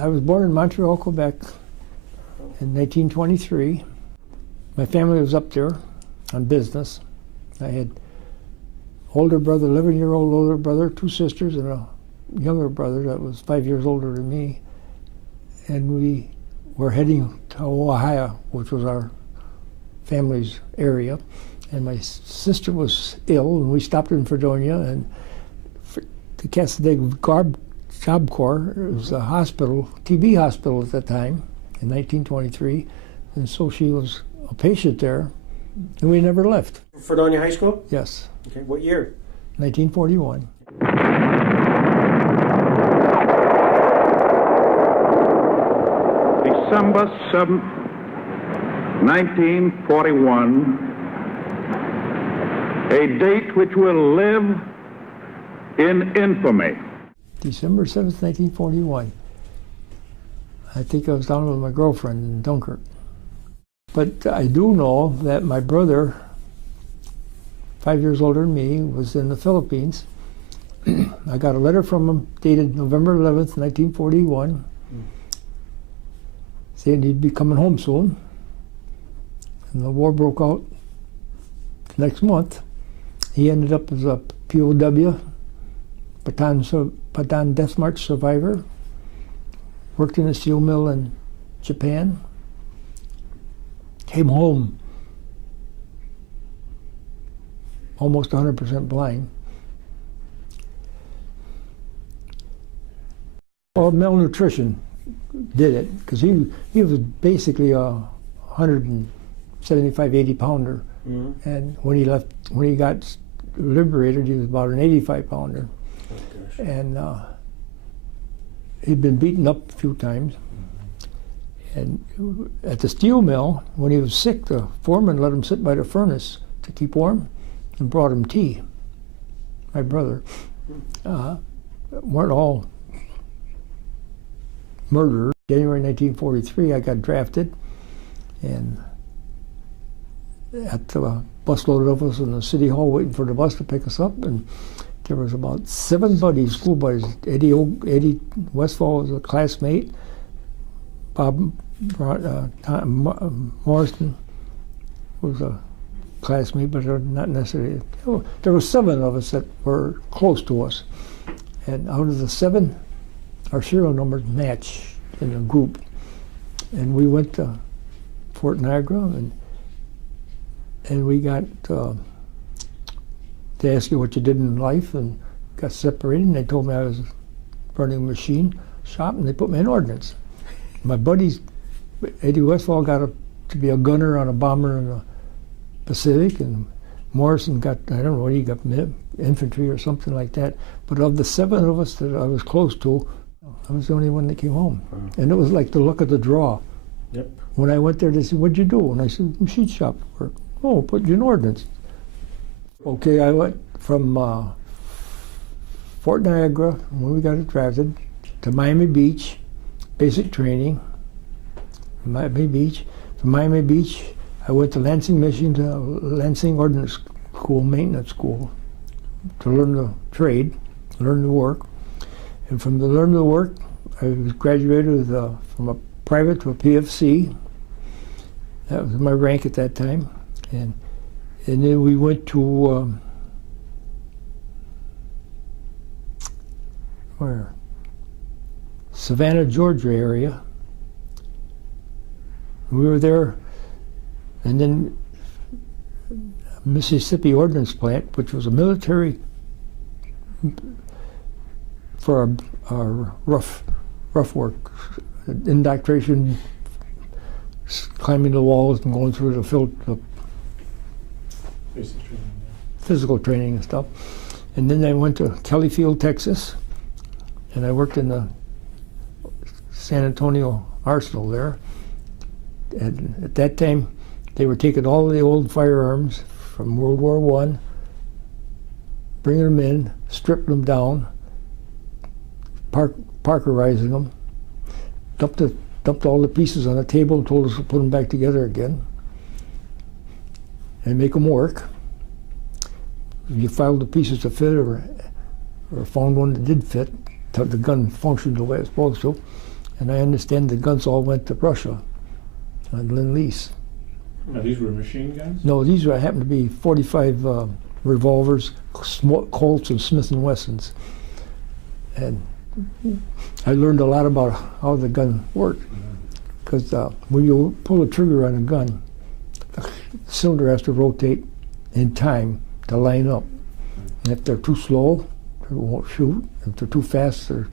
I was born in Montreal, Quebec in 1923. My family was up there on business. I had older brother, 11-year-old older brother, 2 sisters, and a younger brother that was 5 years older than me. And we were heading to Ohio, which was our family's area. And my sister was ill, and we stopped in Fredonia, and the Casadega Job Corps, it was a hospital, TB hospital at that time, in 1923, and so she was a patient there, and we never left. Fredonia High School? Yes. Okay, what year? 1941. December 7th, 1941, a date which will live in infamy. December 7th, 1941. I think I was down with my girlfriend in Dunkirk. But I do know that my brother, 5 years older than me, was in the Philippines. I got a letter from him dated November 11th, 1941, saying he'd be coming home soon. And the war broke out next month. He ended up as a POW, Bataan Death March survivor, worked in a steel mill in Japan, came home almost 100% blind. Well, malnutrition did it, because he was basically a 175, 80 pounder. Mm-hmm. And when he got liberated, he was about an 85 pounder. Oh, and he'd been beaten up a few times. And at the steel mill, when he was sick, the foreman let him sit by the furnace to keep warm and brought him tea. My brother. Weren't all murderers. January 1943, I got drafted, and at the bus loaded of us in the city hall waiting for the bus to pick us up, and there was about 7 buddies, school buddies. Eddie Westfall was a classmate. Bob Morrison was a classmate, but not necessarily. There were 7 of us that were close to us, and out of the 7, our serial numbers matched in a group, and we went to Fort Niagara, and we got they asked you what you did in life, and got separated, and they told me I was running a machine shop, and they put me in ordnance. My buddies, Eddie Westfall got to be a gunner on a bomber in the Pacific, and Morrison got, I don't know what he got, infantry or something like that. But of the 7 of us that I was close to, I was the only one that came home. Wow. And it was like the luck of the draw. Yep. When I went there, they said, "What'd you do?" And I said, "Machine shop work." "Oh, put you in ordnance." Okay, I went from Fort Niagara, when we got drafted, to Miami Beach, basic training, Miami Beach. From Miami Beach, I went to Lansing, Michigan, to Lansing Ordnance School, Maintenance School, to learn the trade, learn the work. And from the learn the work, I was graduated from a private to a PFC. That was my rank at that time. And then we went to where? Savannah, Georgia area. We were there, and then Mississippi Ordnance Plant, which was a military for our rough work, indoctrination, climbing the walls and going through the physical training and stuff. And then I went to Kellyfield, Texas, and I worked in the San Antonio Arsenal there. And at that time, they were taking all the old firearms from World War I, bringing them in, stripping them down, parkerizing them, dumped all the pieces on the table and told us to put them back together again and make them work. If you filed the pieces to fit or found one that did fit, the gun functioned the way it's supposed to, And I understand the guns all went to Russia on Lend-Lease. Now, these were machine guns? No, these happened to be 45 revolvers, Colts and Smith & Wessons. And I learned a lot about how the gun worked. Because when you pull the trigger on a gun, the cylinder has to rotate in time to line up. And if they're too slow, they won't shoot. If they're too fast, they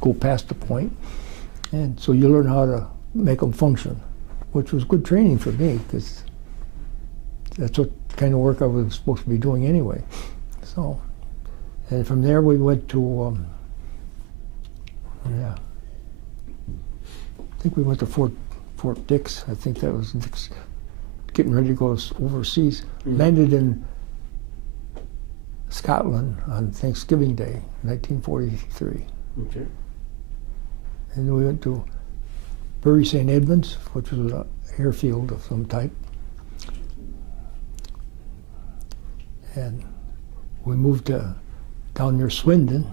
go past the point. And so you learn how to make them function, which was good training for me, because that's what kind of work I was supposed to be doing anyway. So, and from there we went to, I think we went to Fort Dix. I think that was Dix, getting ready to go overseas. Landed in Scotland on Thanksgiving Day, 1943. Okay. And we went to Bury St. Edmunds, which was an airfield of some type. And we moved down near Swindon,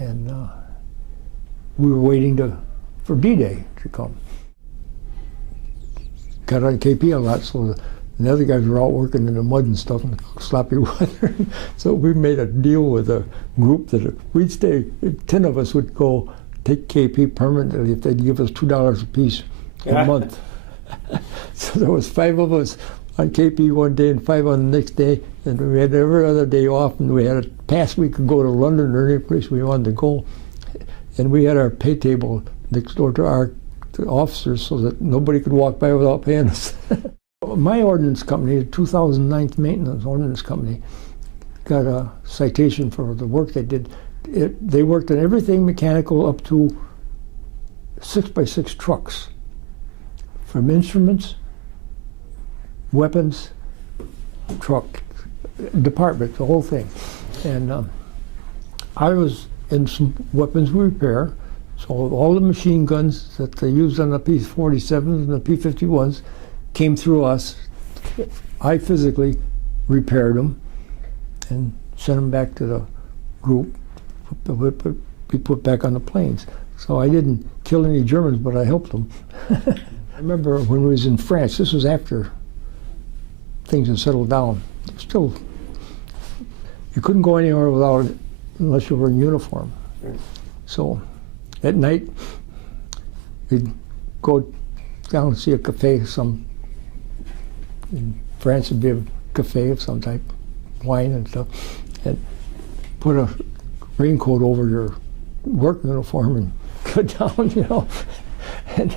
and we were waiting for D-Day to come. Got on KP a lot, so the other guys were out working in the mud and stuff and sloppy weather. So we made a deal with a group that we'd stay, 10 of us would go take KP permanently if they'd give us $2 a piece a month. So there was 5 of us on KP one day and 5 on the next day, and we had every other day off, and we had a pass we could go to London or any place we wanted to go. And we had our pay table next door to our officers so that nobody could walk by without paying us. My ordnance company, the 2009 Maintenance Ordnance Company, got a citation for the work they did. They worked on everything mechanical up to 6x6 trucks, from instruments, weapons, truck, department, the whole thing. And I was in some weapons repair, so all the machine guns that they used on the P-47s and the P-51s came through us. I physically repaired them and sent them back to the group to be put back on the planes. So I didn't kill any Germans, but I helped them. I remember when we was in France, this was after things had settled down. Still, you couldn't go anywhere without it unless you were in uniform. So at night, we'd go down and see a cafe, in France would be a cafe of some type, wine and stuff, and put a raincoat over your work uniform and go down, you know. And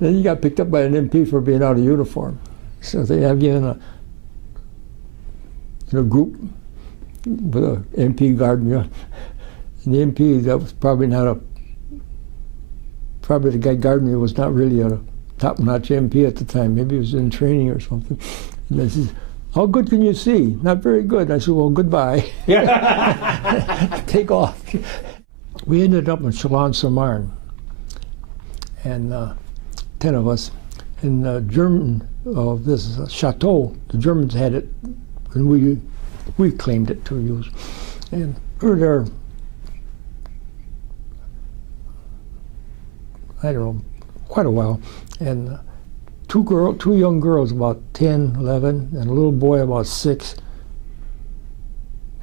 then you got picked up by an MP for being out of uniform. So they have you in a group with an MP guarding you. And the MP, that was probably the guy guarding you was not really a top-notch MP at the time. Maybe he was in training or something. And they said, "How good can you see?" "Not very good." I said, "Well, goodbye." Take off. We ended up in Chalon-sur-Marne, and 10 of us. And this chateau, the Germans had it, and we claimed it to use. And we were there, I don't know, quite a while. And two young girls, about 10, 11, and a little boy about 6,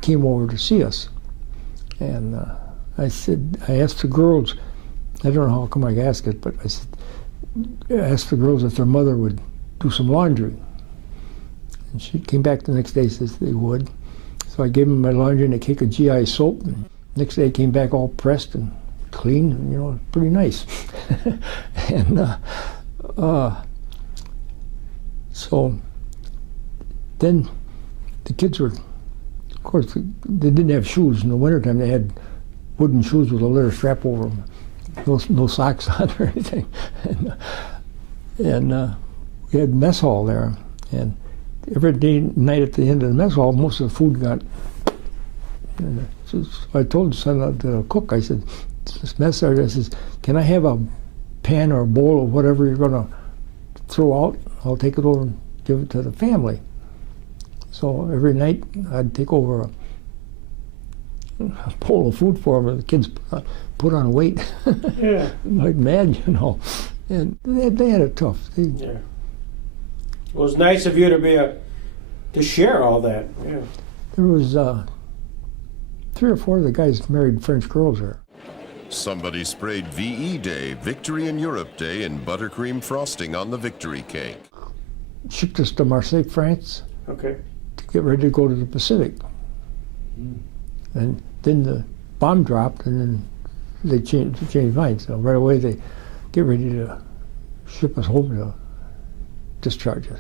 came over to see us. And I asked the girls, I don't know how come I asked it, but I asked the girls if their mother would do some laundry. And she came back the next day and says they would. So I gave them my laundry and a cake of GI soap. And next day I came back all pressed and clean, and, you know, pretty nice. And so then the kids were, of course, they didn't have shoes in the wintertime. They had wooden shoes with a leather strap over them. No socks on or anything. And we had mess hall there. And every night at the end of the mess hall, most of the food got. So I told the cook, I said, "This mess hall," I says, "Can I have a pan or a bowl of whatever you're going to throw out? I'll take it over and give it to the family." So every night I'd take over a bowl of food for them, and the kids put on weight Yeah. like mad, you know. And they had it tough. Yeah. Well, it's nice of you to share all that. Yeah. There was 3 or 4 of the guys married French girls there. Somebody sprayed VE Day, Victory in Europe Day, and buttercream frosting on the victory cake. Shipped us to Marseille, France, Okay. to get ready to go to the Pacific. And then the bomb dropped, and then they changed minds. So right away they get ready to ship us home to discharge us.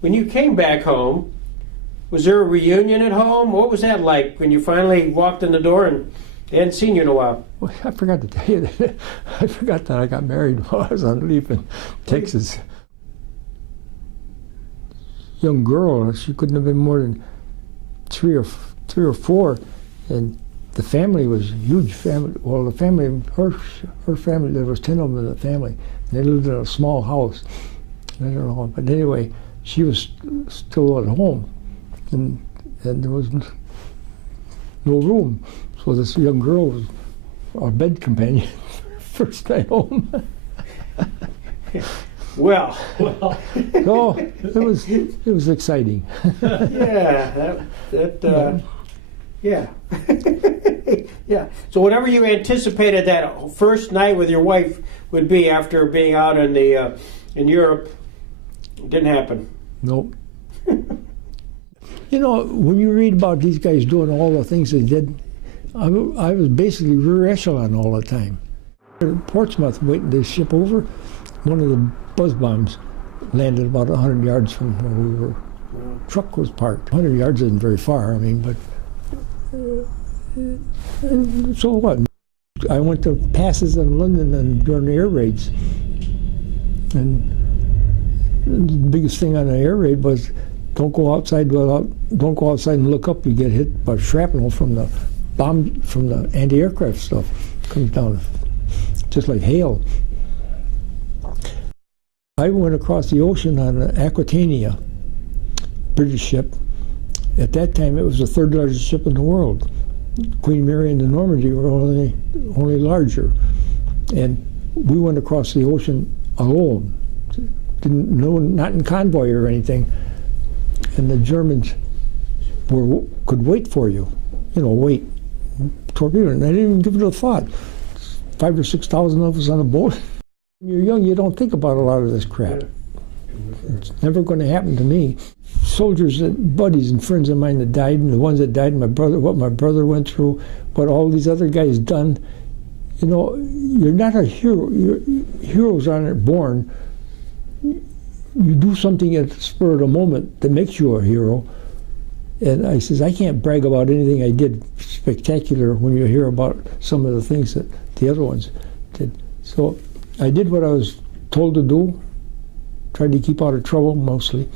When you came back home, was there a reunion at home? What was that like when you finally walked in the door and they hadn't seen you in a while? Well, I forgot to tell you that. I forgot that I got married while I was on leave in Texas. Young girl, she couldn't have been more than three or four, and the family was a huge family. Well, the family, her family, there was 10 of them in the family. They lived in a small house. I don't know, but anyway, she was still at home, and there was no room. So this young girl was our bed companion first night home. Well. So it was exciting. Yeah, yeah. Yeah. So whatever you anticipated that first night with your wife would be after being out in the in Europe, didn't happen. Nope. You know, when you read about these guys doing all the things they did, I was basically rear echelon all the time. In Portsmouth, waiting to ship over, one of the buzz bombs landed about 100 yards from where we were. Truck was parked. 100 yards isn't very far, I mean, but so what? I went to passes in London and during the air raids, and the biggest thing on the air raid was don't go outside and look up. You get hit by shrapnel from the bomb, from the anti-aircraft stuff. Comes down just like hail. I went across the ocean on an Aquitania, British ship. At that time, it was the 3rd largest ship in the world. Queen Mary and the Normandy were only larger. And we went across the ocean alone. Not in convoy or anything. And the Germans could wait for you. You know, wait. Torpedo. And I didn't even give it a thought. 5,000 or 6,000 of us on a boat. When you're young, you don't think about a lot of this crap. It's never going to happen to me. Soldiers, buddies and friends of mine that died, and the ones that died, what my brother went through, what all these other guys done, you know, you're not a hero. Heroes aren't born. You do something at the spur of the moment that makes you a hero. And I says, I can't brag about anything I did spectacular when you hear about some of the things that the other ones did. So I did what I was told to do, tried to keep out of trouble mostly.